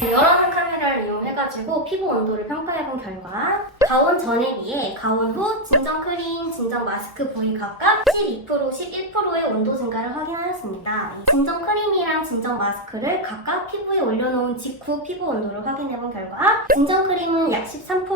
네, 여러 한 카메라를 이용해가지고 피부 온도를 평가해본 결과 가온 전에 비해 가온 후 진정 크림, 진정 마스크 부위 각각 12%, 11%의 온도 증가를 확인하였습니다. 이 진정 크림이랑 진정 마스크를 각각 피부에 올려놓은 직후 피부 온도를 확인해본 결과 진정 크림은 약 13%,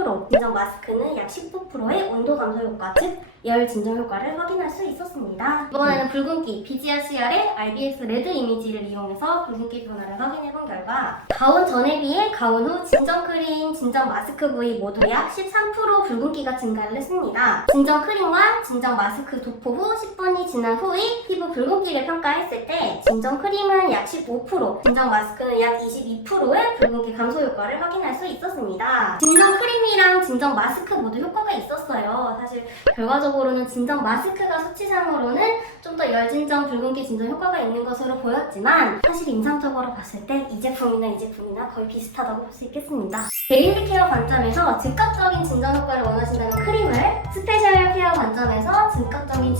진정 마스크는 약 19%의 온도 감소 효과, 즉 열 진정 효과를 확인할 수 있었습니다. 이번에는 붉은기 BGRCR의 RBX 레드 이미지를 이용해서 붉은기 변화를 확인해본 결과 가온 전에 비해 가온 후 진정 크림, 진정 마스크 부위 모두 약 13% 붉은기가 증가를 했습니다. 진정 크림과 진정 마스크 도포 후 10분이 지난 후의 피부 붉은기를 평가했을 때 진정 크림은 약 15%, 진정 마스크는 약 22%의 붉은기 감소 효과를 확인할 수 있었습니다. 진정 크림이랑 진정 마스크 모두 효과가 있었어요. 사실 결과적으로는 진정 마스크가 수치상으로는 좀 더 열진정 붉은기 진정 효과가 있는 것으로 보였지만 사실 임상적으로 봤을 때 이 제품이나 이 제품이나 거의 비슷하다고 볼 수 있겠습니다. 데일리 케어 관점에서 즉각적인 진정 효과를 원하신다면 크림을, 스페셜 케어 관점에서 즉각적인